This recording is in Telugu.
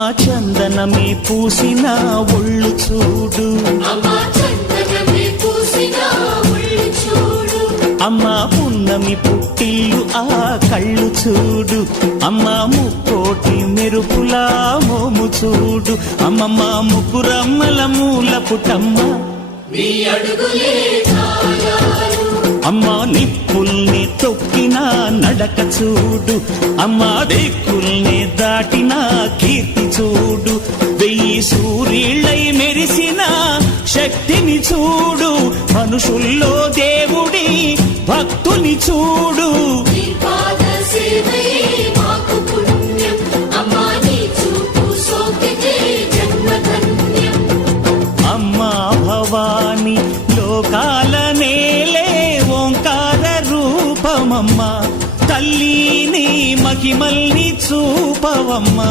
చందనమే పూసిన ఒళ్ళు చూడు, అమ్మా పున్నమి పుట్టిల్లు ఆ కళ్ళు చూడు, అమ్మా ముక్కోటి మెరుపులా మోము చూడు, అమ్మమ్మ ముగ్గురమ్మల మూల పుటమ్మ అమ్మా నిప్పుల్ని తొక్కిన నడక చూడు, అమ్మా దిక్కుల్ని దాటిన కీర్తి చూడు, 1000 సూర్యుళ్ళై మెరిసిన శక్తిని చూడు, మనుషుల్లో దేవుడి భక్తుని చూడు. అమ్మా భవాని లోకాల నేలే ఓంకార రూపమమ్మా, తల్లిని మహిమల్ని చూపవమ్మా.